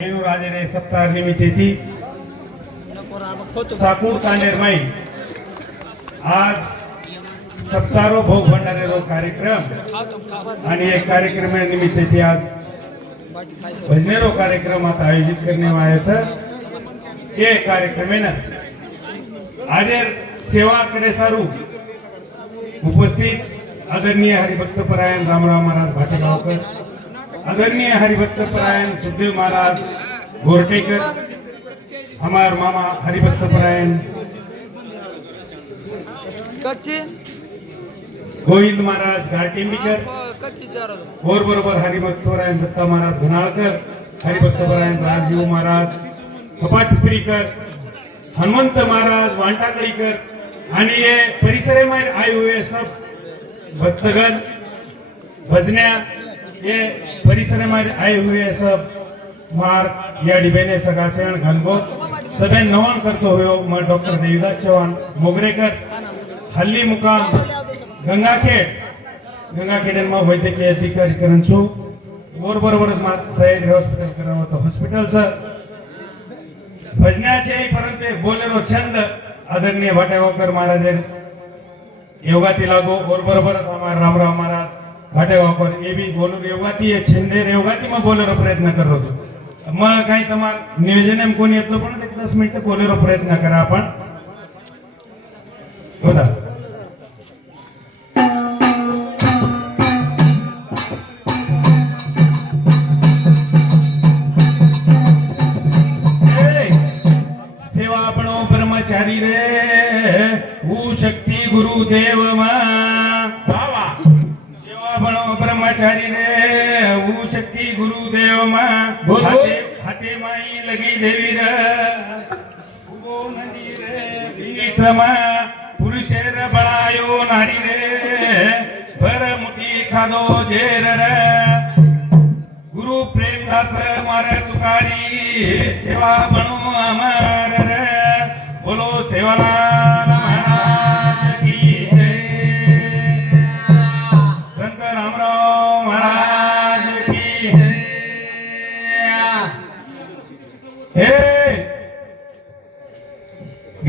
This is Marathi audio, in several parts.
राजेने सप्ताह निमित्ती साकूर कांडेरमाई आज सप्तारो भोग भंडारे रो कार्यक्रम आणि एक कार्यक्रमानिमित्त ती आज भजनेरो कार्यक्रम आता आयोजित करणे वायाचं हे कार्यक्रमेनं આજે સેવા કરે સારું ઉપસ્થિત આદરણીય હરિભક્ત પરાયણ રામરાવ મહારાજ ભાટીગાવકર आदरणीय हरिभक्त परायण सुखदेव महाराज गोरटेकर हमार मामा हरिभक्त परायण गोविंद महाराज घाटिंबीकर गोर बरोबर हरिभक्त परायण दत्ता महाराज घुनाळकर हरिभक्त परायण राजजीव महाराज कपाट पिपरीकर हनुमंत महाराज वांटाकळीकर आणि हे परिसरेमध्ये आए हुए सब भक्तगण भजन्या ये परिसरामध्ये आए हुए सब मार या डिबेने सगासण घनगोत सभे नमन करतो होयो मग डॉक्टर देवीदास चव्हाण मोगरेकर हल्ली मुकाम गंगाखेड. गंगाखेड मग वैद्यकीय अधिकारी करणसू बोर बरोबरच मात सह्याद्री हॉस्पिटल करण होतं. हॉस्पिटलचं भजनाचे परंतु एक बोलेरो छंद आदरणीय भाटेगावकर महाराज योगाती लागो. और बरोबरच आम्हाला रामराव महाराज भाटेगावकर हे बी बोलून योगाती हे छंदे योगाती मग बोलेरो प्रयत्न करत होतो मग काही तुम्हाला नियोजन कोणी येतो पण एक दस मिनिटं बोलेरो प्रयत्न करा आपण बोला ए, सेवा आपण ब्रह्मचारी रे ऊ ભણો બ્રહ્મચારી રે હું શક્તિ ગુરુદેવમાં હાથે માઈ લગી દેવી રે. ઊભો નદી રે ભીચમાં પુરુષે રબળાયો નારી રે. ભર મુઠી ખાધો ઝેર રે. ગુરુ પ્રેમદાસ મારે તુકારી સેવા ભણો અમાર રે. બોલો સેવાના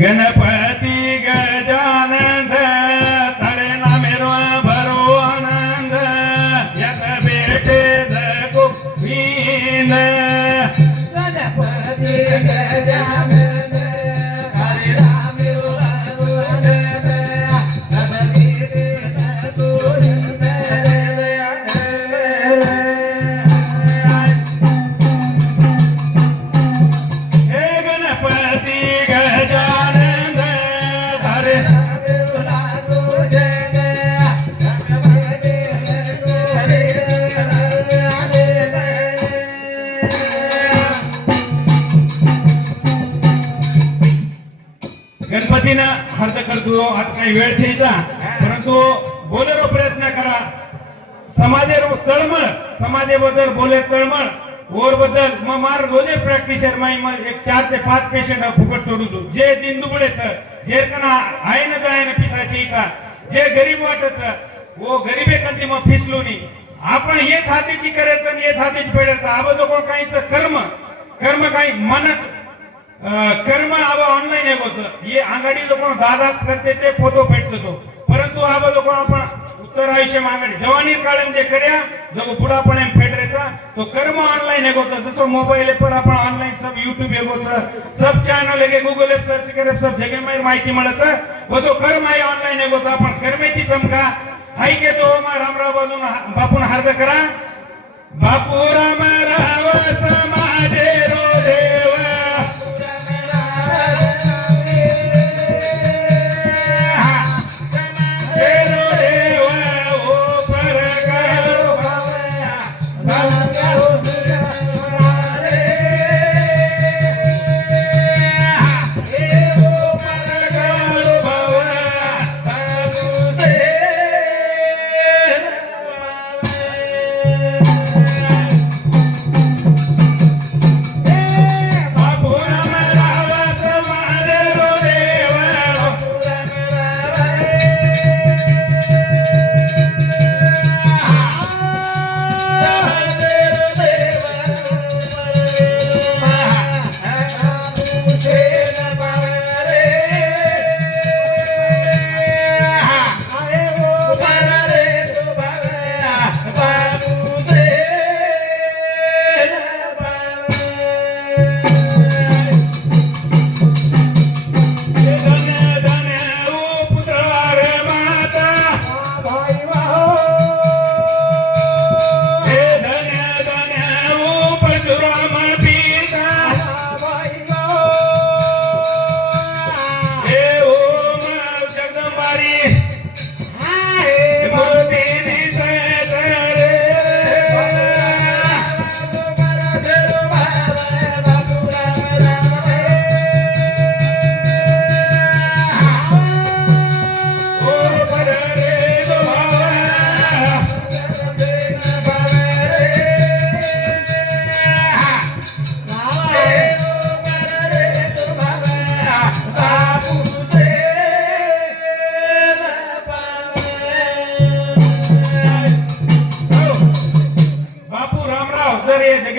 Ganap करतो आज काही वेळ ठेचा परंतु बोलेरो प्रयत्न करा. समाजे तळमळ समाजेबद्दल बोले तळमळ ओरबद्दल मग मार रोजे प्रॅक्टिसर माई मग एक चार ते पाच पेशंट फुकट सोडूचो जे दिन दुबळेच जे कना आहे ना जाय ना पिसाचीचा जे गरीब वाटच वो गरीबे कंती मग फिसलूनी. आपण हेच हातीची करायचं आणि हेच हातीच पेडायचं आबा जो कोण काहीच कर्म कर्म काही मनक कर्म आबा ऑनलाईन आहे होतं हे आघाडी जो कोण दादा करते ते फोटो भेटतो तो. परंतु आबा जो कोण आपण उत्तर आयुष्य आघाडी जवानी काळात जे कर्या जो बुढापण एम फेडरेचा तो कर्म ऑनलाईन आहे होतं जसं मोबाईल पर आपण ऑनलाईन सब युट्यूब हे होतं सब चॅनल हे गुगल एप सर्च करेप सब जगे माहिती मिळत. व जो कर्म आहे ऑनलाईन आहे होतं आपण कर्मेची चमका. हाय के तो मा रामराव बाजून बापून हार्द करा. बापू रामराव समाजे रोधे.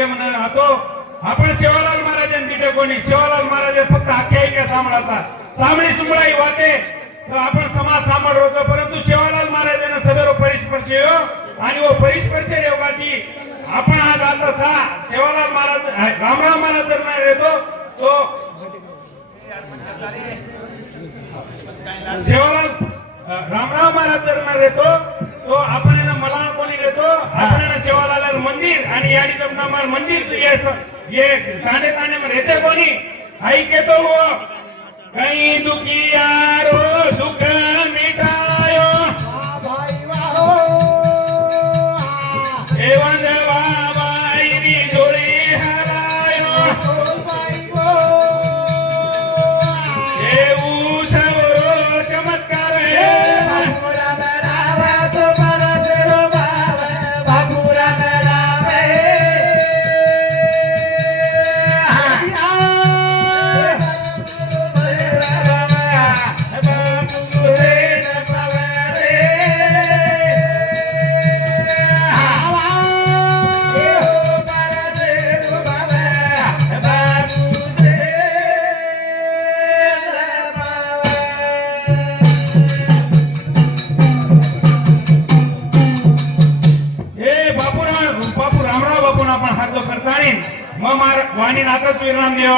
आपण सेवालाल महाराजांनी तिथे कोणी? सेवालाल महाराज फक्त आख्यायिका सांभाळाचा सामळी सुमळाई वाटे. आपण समाज सांभाळतो परंतु सेवालाल महाराजांना सदर परिस्पर्श यो आणि व परिस्पर्श योगाची आपण आज आता सा सेवालाल महाराज रामराव महाराज जर नाही येतो तो सेवालाल रामराव महाराज जर नाही येतो तो आपण यांना मला कोणी देतो? आपण मंदिर आणि याडी जमनामार मंदिर ये स- ये तांडे तांडे में रहते कोणी ऐके तो वो कहीं दुखियारो दुख हात करताणी मग